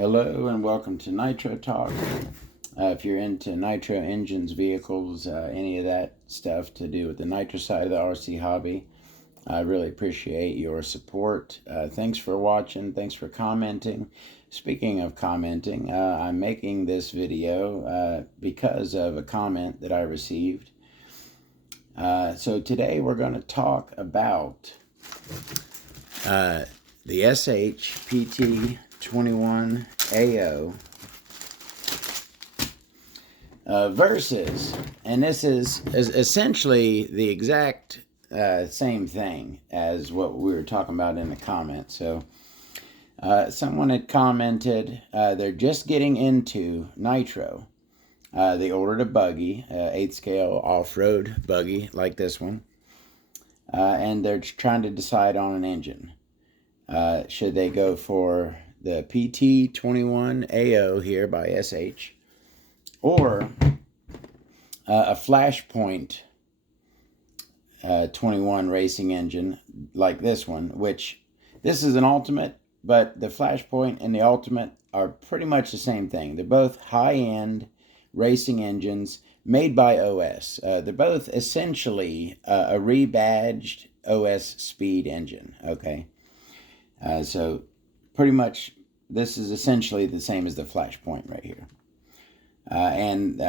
Hello and welcome to Nitro Talk. If you're into nitro engines, vehicles, any of that stuff to do with the nitro side of the RC hobby, I really appreciate your support. Thanks for watching. Thanks for commenting. Speaking of commenting, I'm making this video because of a comment that I received. So today we're going to talk about the SH PT21A0 versus, and this is essentially the exact same thing as what we were talking about in the comments. So someone had commented they're just getting into nitro. They ordered a buggy, 8 scale off-road buggy like this one, and they're trying to decide on an engine. Should they go for the PT21A0 here by SH, or a Flashpoint 21 racing engine like this one, which this is an Ultimate, but the Flashpoint and the Ultimate are pretty much the same thing. They're both high-end racing engines made by OS. They're both essentially a rebadged OS speed engine, okay? So pretty much this is essentially the same as the Flashpoint right here. And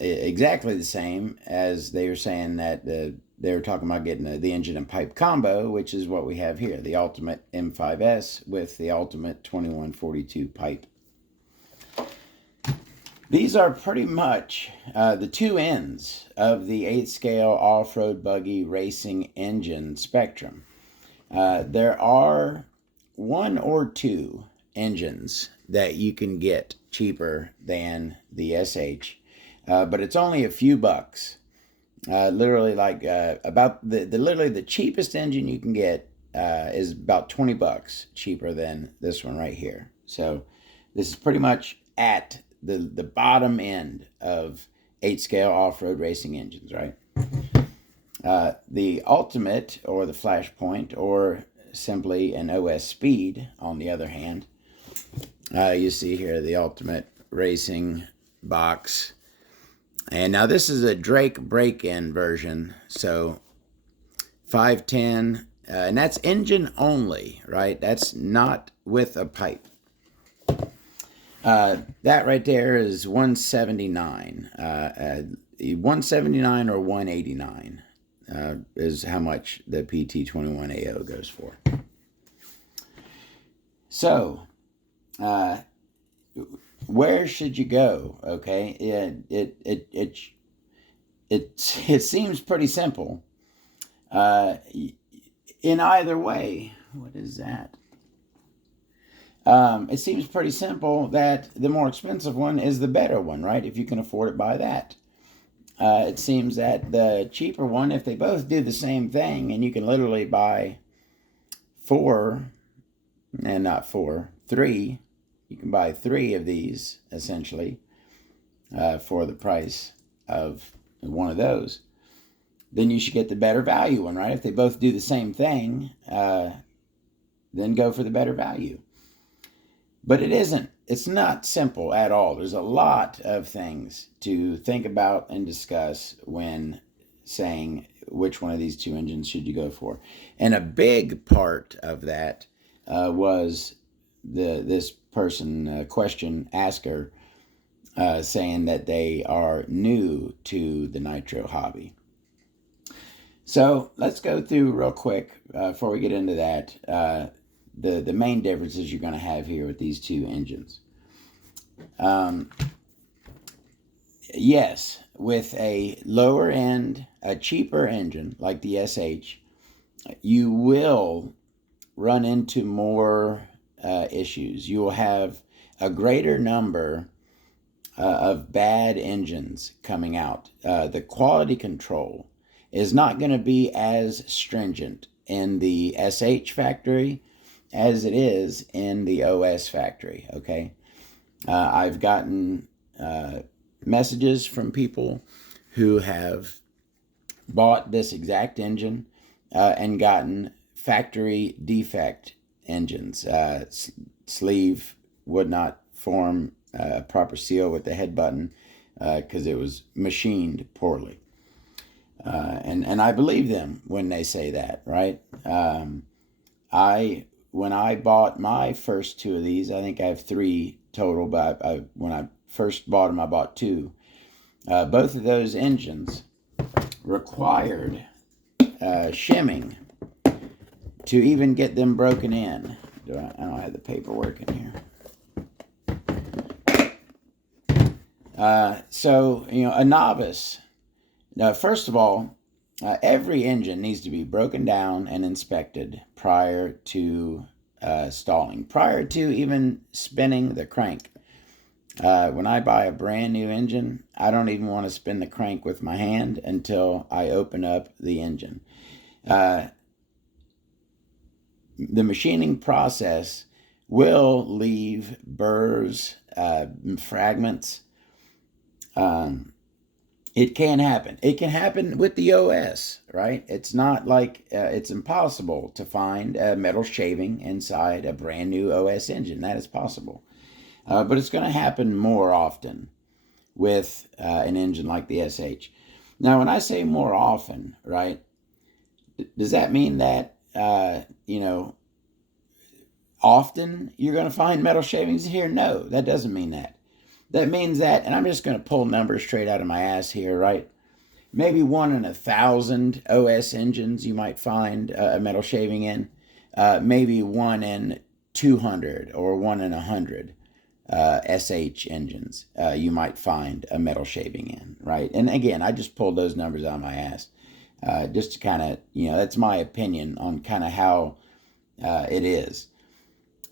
exactly the same as they were saying that they were talking about getting the engine and pipe combo, which is what we have here, the Ultimate M5S with the Ultimate 2142 pipe. These are pretty much the two ends of the 8 scale off-road buggy racing engine spectrum. There are one or two engines that you can get cheaper than the SH, but it's only a few bucks. Literally, like about literally the cheapest engine you can get is about 20 bucks cheaper than this one right here. So this is pretty much at the bottom end of 8 scale off-road racing engines, right? The Ultimate, or the Flashpoint, or simply an OS Speed, on the other hand, you see here the Ultimate Racing box. And now this is a Drake break-in version, so 510, and that's engine only, right? That's not with a pipe. That right there is 179, 179 or 189 is how much the PT21A0 goes for. So, where should you go? Okay, it seems pretty simple. In either way, what is that? It seems pretty simple that the more expensive one is the better one, right? If you can afford it, buy that. It seems that the cheaper one, if they both do the same thing, and you can literally buy three, you can buy 3 of these, essentially, for the price of one of those, then you should get the better value one, right? If they both do the same thing, then go for the better value. But it isn't. It's not simple at all. There's a lot of things to think about and discuss when saying which one of these two engines should you go for. And a big part of that was this person, question asker, saying that they are new to the nitro hobby. So let's go through real quick before we get into that. The main differences you're going to have here with these two engines. Yes, with a lower end, a cheaper engine like the SH, you will run into more issues. You will have a greater number of bad engines coming out. The quality control is not going to be as stringent in the SH factory as it is in the OS factory, okay? I've gotten messages from people who have bought this exact engine and gotten factory defect engines, sleeve would not form a proper seal with the head button because it was machined poorly. And I believe them when they say that, right? When I bought my first two of these, I think I have three total, but when I first bought them, I bought two. Both of those engines required shimming to even get them broken in. I don't have the paperwork in here. So, a novice, first of all, every engine needs to be broken down and inspected prior to stalling, prior to even spinning the crank. When I buy a brand new engine, I don't even want to spin the crank with my hand until I open up the engine. The machining process will leave burrs, fragments. It can happen. It can happen with the OS, right? It's not like it's impossible to find a metal shaving inside a brand new OS engine. That is possible. But it's going to happen more often with an engine like the SH. Now, when I say more often, right, does that mean that, often you're going to find metal shavings here? No, that doesn't mean that. That means that, and I'm just going to pull numbers straight out of my ass here, right? Maybe 1 in 1,000 OS engines you might find a metal shaving in. Maybe 1 in 200 or 1 in 100 SH engines you might find a metal shaving in, right? And again, I just pulled those numbers out of my ass just to kind of, that's my opinion on kind of how it is.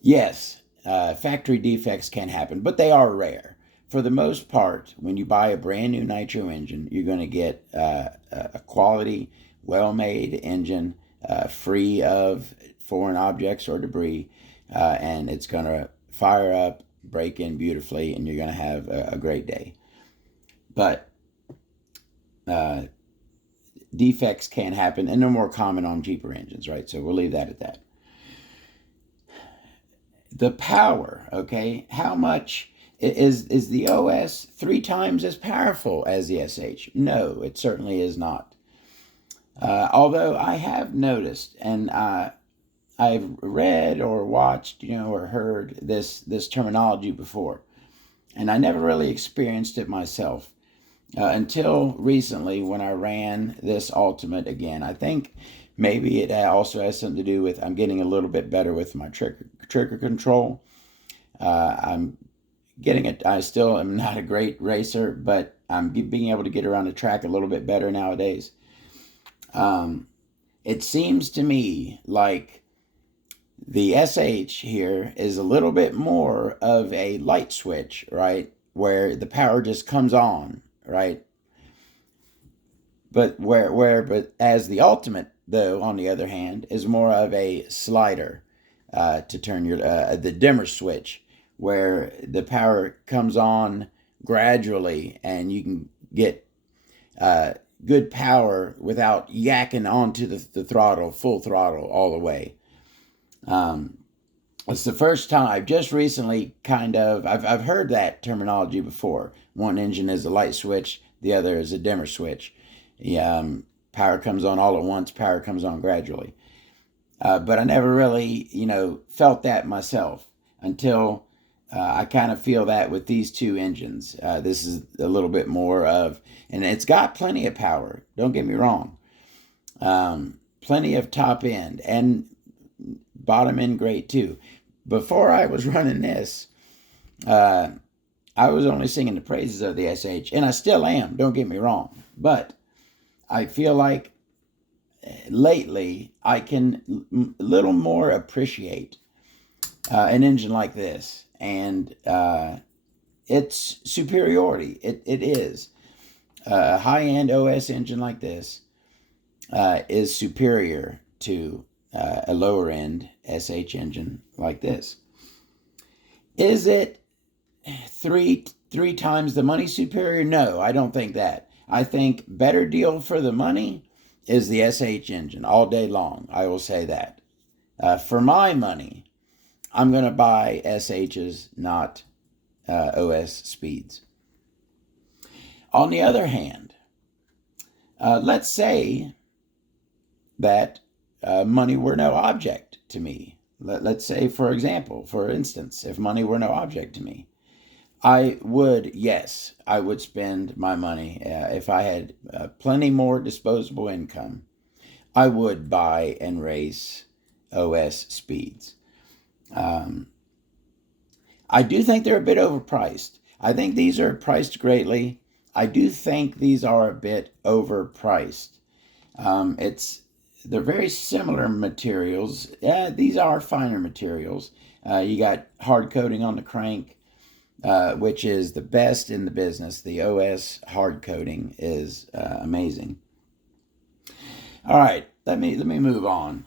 Yes, factory defects can happen, but they are rare. For the most part, when you buy a brand new Nitro engine, you're going to get a quality, well-made engine, free of foreign objects or debris, and it's going to fire up, break in beautifully, and you're going to have a great day. But defects can happen, and they're more common on cheaper engines, right? So we'll leave that at that. The power, okay? How much is the OS 3 times as powerful as the SH? No, it certainly is not. Although I have noticed, and I've read or watched, or heard this terminology before, and I never really experienced it myself until recently when I ran this Ultimate again. I think maybe it also has something to do with I'm getting a little bit better with my trigger control. I'm getting it. I still am not a great racer, but I'm being able to get around the track a little bit better nowadays. It seems to me like the SH here is a little bit more of a light switch, right? Where the power just comes on, right? But but as the Ultimate, though, on the other hand, is more of a slider to turn your the dimmer switch, where the power comes on gradually and you can get good power without yakking onto the throttle, full throttle all the way. It's the first time I've just recently I've heard that terminology before. One engine is a light switch, the other is a dimmer switch. Power comes on all at once, power comes on gradually. But I never really, felt that myself until I kind of feel that with these two engines. This is a little bit more of, and it's got plenty of power, don't get me wrong. Plenty of top end and bottom end great too. Before I was running this, I was only singing the praises of the SH, and I still am, don't get me wrong. But I feel like lately I can a little more appreciate an engine like this, and its superiority. It is. A high-end OS engine like this is superior to a lower-end SH engine like this. Is it three times the money superior? No, I don't think that. I think better deal for the money is the SH engine all day long. I will say that. For my money, I'm going to buy SHs, not OS speeds. On the other hand, let's say that money were no object to me. Let's say, for instance, if money were no object to me, I would spend my money. If I had plenty more disposable income, I would buy and race OS speeds. I do think they're a bit overpriced. I think these are priced greatly. I do think these are a bit overpriced. They're very similar materials. Yeah, these are finer materials. You got hard coating on the crank, which is the best in the business. The OS hard coating is amazing. All right, let me move on.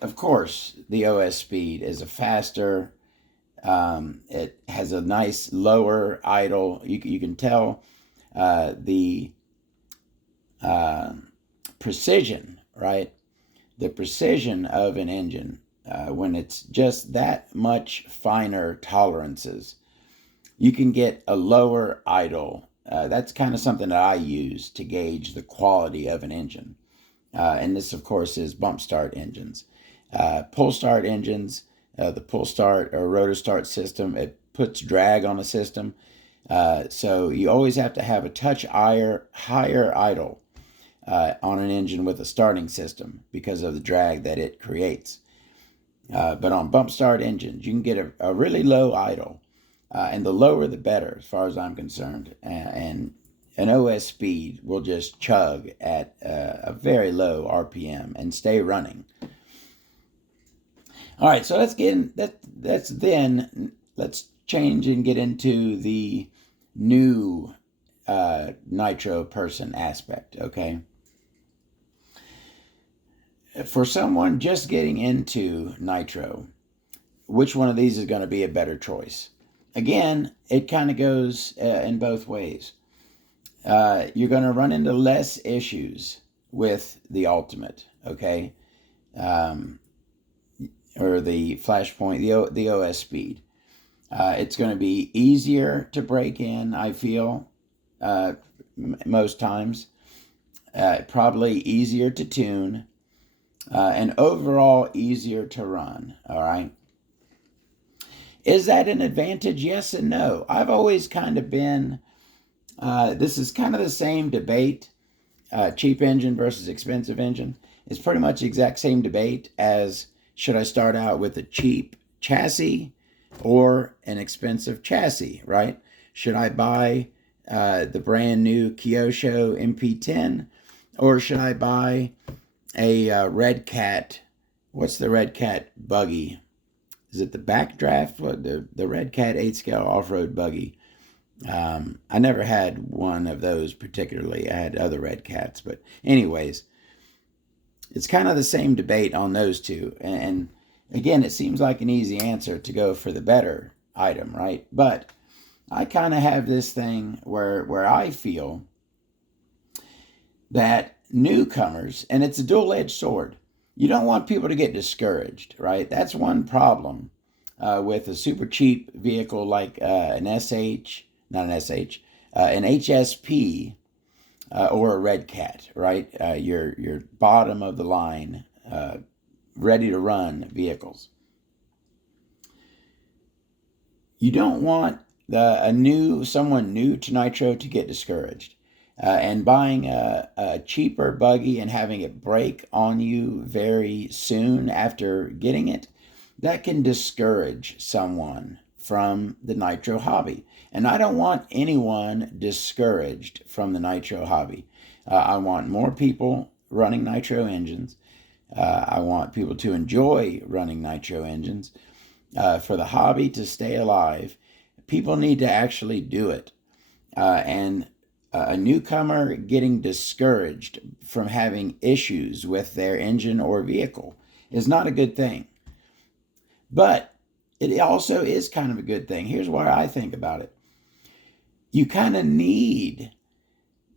Of course, the OS speed is a faster. It has a nice lower idle. You can tell the precision, right? The precision of an engine when it's just that much finer tolerances. You can get a lower idle. That's kind of something that I use to gauge the quality of an engine. And this, of course, is bump start engines. Pull start engines, the pull start or rotor start system, it puts drag on the system. So you always have to have a touch higher idle on an engine with a starting system because of the drag that it creates. But on bump start engines, you can get a really low idle. And the lower the better, as far as I'm concerned. And an OS speed will just chug at a very low RPM and stay running. All right, so let's change and get into the new Nitro person aspect, okay? For someone just getting into Nitro, which one of these is going to be a better choice? Again, it kind of goes in both ways. You're going to run into less issues with the Ultimate, okay? Or the Flashpoint, the OS speed. It's going to be easier to break in, I feel, most times. Probably easier to tune. And overall easier to run, all right? Is that an advantage? Yes and no. I've always kind of been, this is kind of the same debate, cheap engine versus expensive engine. It's pretty much the exact same debate as should I start out with a cheap chassis or an expensive chassis, right? Should I buy the brand new Kyosho MP10 or should I buy a Red Cat? What's the Red Cat buggy? Is it the Backdraft? What, the Red Cat 8-scale off-road buggy? I never had one of those particularly. I had other Red Cats. But anyways, it's kind of the same debate on those two. And again, it seems like an easy answer to go for the better item, right? But I kind of have this thing where I feel that newcomers, and it's a dual-edged sword, you don't want people to get discouraged, right? That's one problem with a super cheap vehicle like an HSP or a Red Cat, right? Your bottom of the line, ready to run vehicles. You don't want someone new to Nitro to get discouraged. And buying a cheaper buggy and having it break on you very soon after getting it, that can discourage someone from the Nitro hobby. And I don't want anyone discouraged from the Nitro hobby. I want more people running Nitro engines. I want people to enjoy running Nitro engines. For the hobby to stay alive, people need to actually do it. And a newcomer getting discouraged from having issues with their engine or vehicle is not a good thing. But it also is kind of a good thing. Here's why I think about it. You kind of need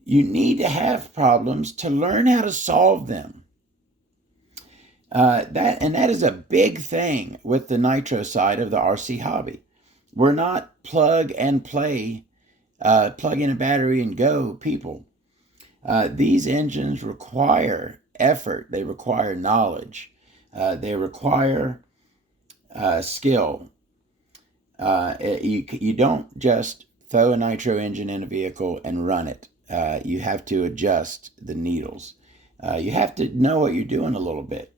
to have problems to learn how to solve them. That is a big thing with the nitro side of the RC hobby. We're not plug and play, plug in a battery and go people. These engines require effort. They require knowledge. They require skill. You don't just throw a nitro engine in a vehicle and run it. You have to adjust the needles. You have to know what you're doing a little bit.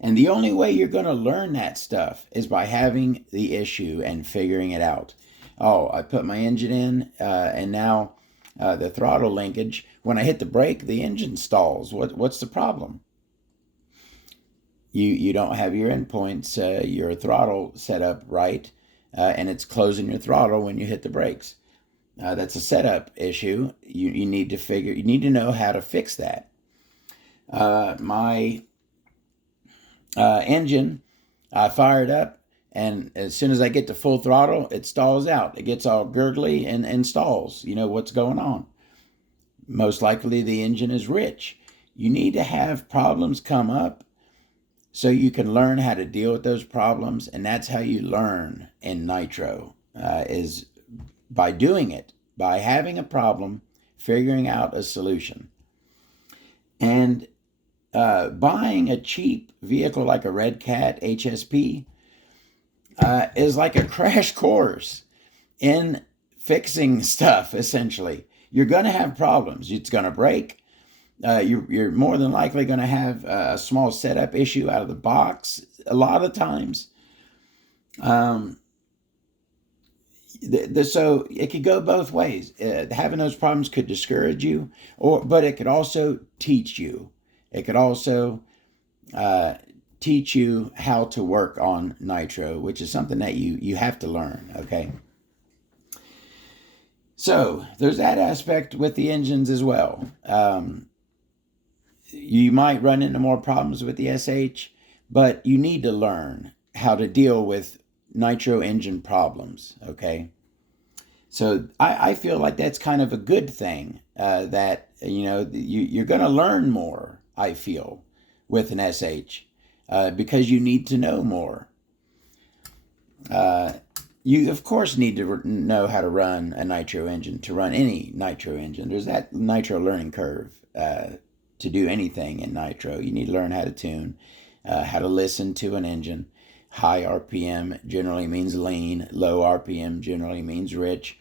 And the only way you're going to learn that stuff is by having the issue and figuring it out. Oh, I put my engine in, and now the throttle linkage, when I hit the brake, the engine stalls. What's the problem? You don't have your endpoints, your throttle set up right, and it's closing your throttle when you hit the brakes. That's a setup issue. You need to know how to fix that. My engine, I fire it up, and as soon as I get to full throttle, it stalls out. It gets all gurgly and stalls. You know what's going on. Most likely the engine is rich. You need to have problems come up so you can learn how to deal with those problems, and that's how you learn in nitro, is by doing it, by having a problem, figuring out a solution. And buying a cheap vehicle like a Red Cat HSP is like a crash course in fixing stuff, essentially. You're going to have problems. It's going to break. You're more than likely going to have a small setup issue out of the box a lot of times. So it could go both ways. Having those problems could discourage you, but it could also teach you. It could also teach you how to work on nitro, which is something that you have to learn, okay? So there's that aspect with the engines as well. You might run into more problems with the SH, but you need to learn how to deal with nitro engine problems, okay? So I feel like that's kind of a good thing, that, you're going to learn more, I feel, with an SH, because you need to know more. You, of course, need to know how to run a nitro engine, to run any nitro engine. There's that nitro learning curve to do anything in nitro. You need to learn how to tune, how to listen to an engine. High RPM generally means lean. Low RPM generally means rich.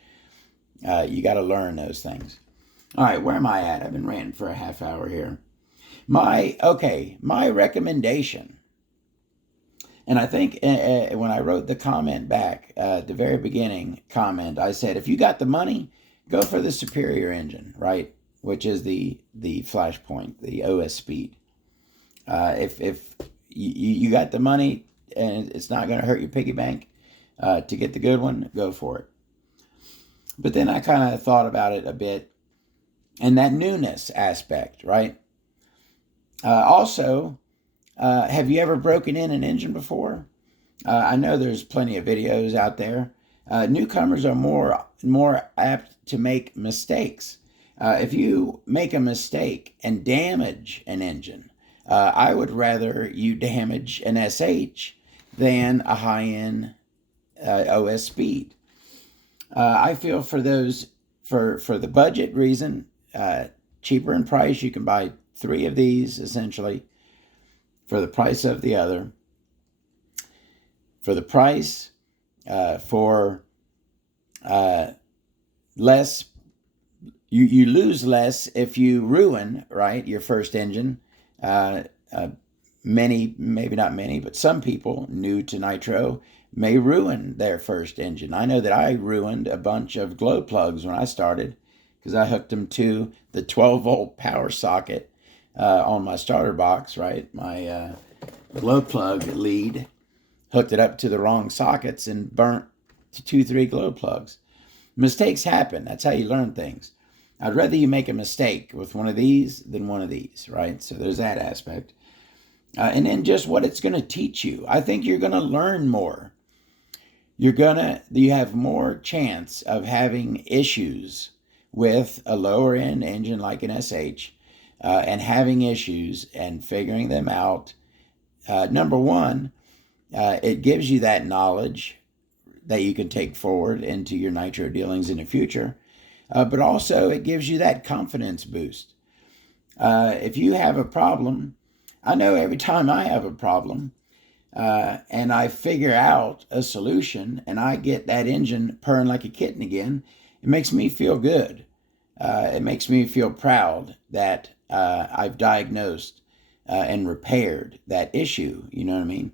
You got to learn those things. All right, where am I at? I've been ranting for a half hour here. My recommendation, and I think when I wrote the comment back at the very beginning comment, I said, if you got the money, go for the superior engine, right? Which is the Flashpoint, the OS Speed. If you got the money and it's not going to hurt your piggy bank to get the good one, go for it. But then I kind of thought about it a bit, and that newness aspect, right? Also, have you ever broken in an engine before? I know there's plenty of videos out there. Newcomers are more apt to make mistakes. If you make a mistake and damage an engine, I would rather you damage an SH than a high-end OS Speed. I feel for those, for the budget reason, cheaper in price, you can buy 3 of these essentially for the price of the other. For the price, for less, you lose less if you ruin, right, your first engine. Many, maybe not many, but some people new to nitro may ruin their first engine. I know that I ruined a bunch of glow plugs when I started because I hooked them to the 12-volt power socket on my starter box, right? My glow plug lead, hooked it up to the wrong sockets and burnt 2-3 glow plugs. Mistakes happen. That's how you learn things. I'd rather you make a mistake with one of these than one of these, right? So there's that aspect. And then just what it's going to teach you. I think you're going to learn more. You have more chance of having issues with a lower end engine like an SH, and having issues and figuring them out Number one, it gives you that knowledge that you can take forward into your nitro dealings in the future, but also it gives you that confidence boost. If you have a problem, I know every time I have a problem, and I figure out a solution and I get that engine purring like a kitten again, it makes me feel good. It makes me feel proud that I've diagnosed and repaired that issue. You know what I mean?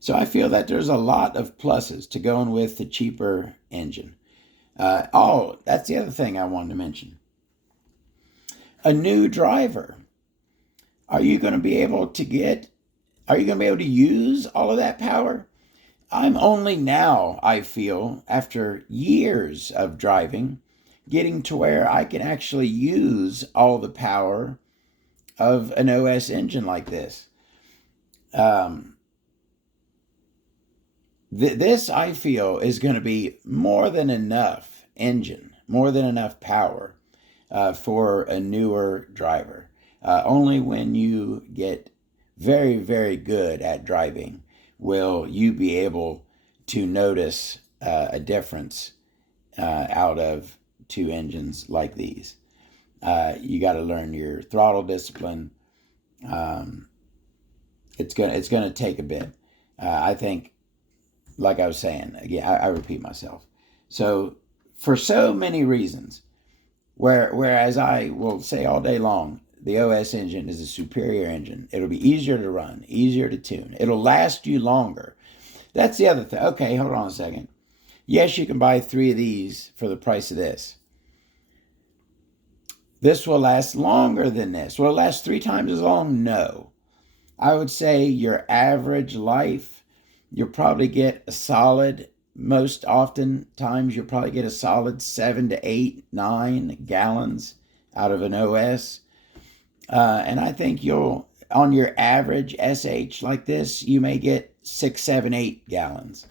So I feel that there's a lot of pluses to going with the cheaper engine. That's the other thing I wanted to mention. A new driver. Are you going to be able to use all of that power? I'm only now, I feel, after years of driving, getting to where I can actually use all the power of an OS engine like this. This, I feel, is going to be more than enough engine, more than enough power for a newer driver. Only when you get very, very good at driving will you be able to notice a difference out of two engines like these. You got to learn your throttle discipline. It's gonna take a bit. I think, like I was saying, again, I repeat myself. So for so many reasons, whereas I will say all day long, the OS engine is a superior engine. It'll be easier to run, easier to tune. It'll last you longer. That's the other thing. Okay, hold on a second. Yes, you can buy 3 of these for the price of this. This will last longer than this. Will it last 3 times as long? No. I would say your average life, you'll probably get a solid, most often times you'll probably get a solid 7 to 8, 9 gallons out of an OS. And I think on your average SH like this, you may get 6, 7, 8 gallons.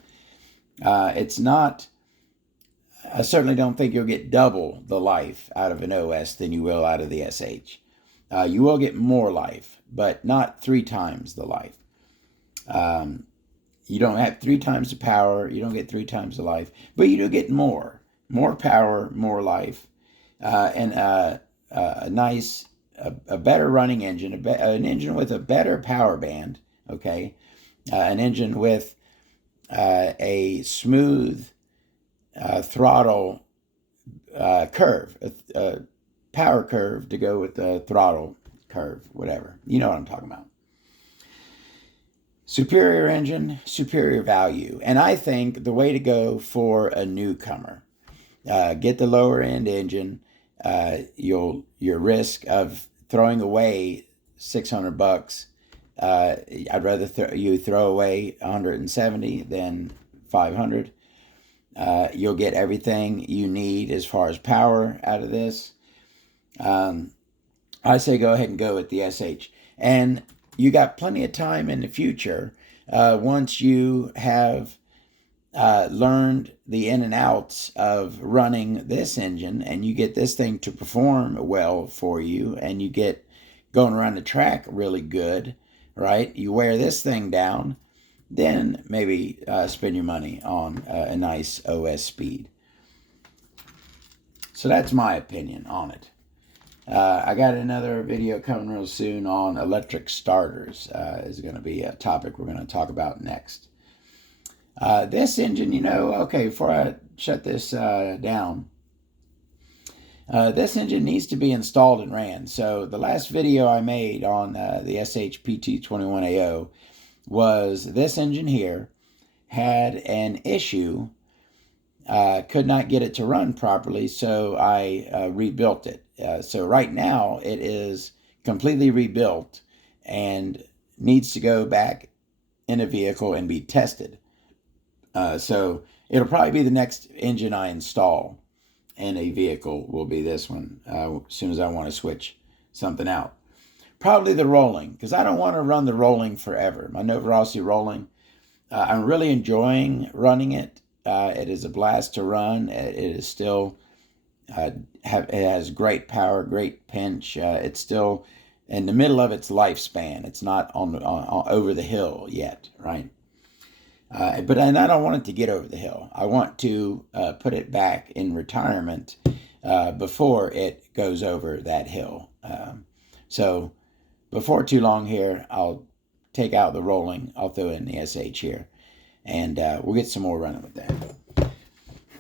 It's not, I certainly don't think you'll get double the life out of an OS than you will out of the SH. You will get more life, but not 3 times the life. You don't have 3 times the power, you don't get 3 times the life, but you do get more power, more life, and a nice, a better running engine, an engine with a better power band, okay? An engine with a smooth throttle curve, a power curve to go with the throttle curve, whatever. You know what I'm talking about. Superior engine, superior value. And I think the way to go for a newcomer, get the lower end engine. Your risk of throwing away $600. I'd rather you throw away 170 than 500. You'll get everything you need as far as power out of this. I say go ahead and go with the SH. And you got plenty of time in the future once you have learned the in and outs of running this engine and you get this thing to perform well for you and you get going around the track really good, right? You wear this thing down, then maybe spend your money on a nice OS speed. So that's my opinion on it. I got another video coming real soon on electric starters. Is going to be a topic we're going to talk about next. This engine, okay, before I shut this down, this engine needs to be installed and ran. So the last video I made on the SH PT21A0 was this engine here had an issue, could not get it to run properly, so I rebuilt it. So right now it is completely rebuilt and needs to go back in a vehicle and be tested. So it'll probably be the next engine I install in a vehicle will be this one as soon as I want to switch something out. Probably the rolling, because I don't want to run the rolling forever. My Nova Rossi rolling, I'm really enjoying running it. It is a blast to run. It is still, it has great power, great pinch. It's still in the middle of its lifespan. It's not on over the hill yet, right? And I don't want it to get over the hill. I want to put it back in retirement before it goes over that hill. So before too long here, I'll take out the rolling. I'll throw in the SH here, and we'll get some more running with that.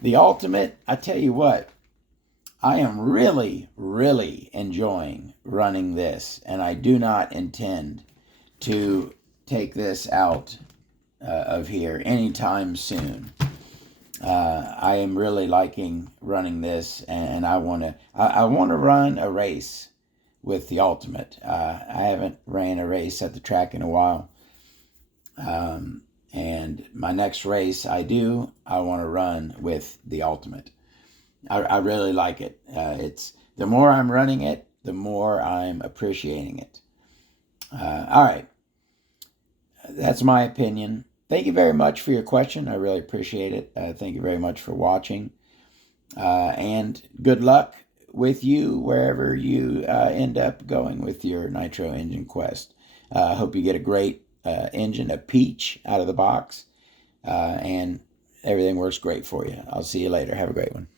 The Ultimate, I tell you what, I am really, really enjoying running this, and I do not intend to take this out of here anytime soon. I am really liking running this, and I want to run a race with the Ultimate. I haven't ran a race at the track in a while, and my next race I want to run with the Ultimate. I really like it. It's the more I'm running it, the more I'm appreciating it. All right. That's my opinion. Thank you very much for your question. I really appreciate it. Thank you very much for watching. And good luck with you wherever you end up going with your Nitro engine quest. I hope you get a great engine, a peach out of the box, and everything works great for you. I'll see you later. Have a great one.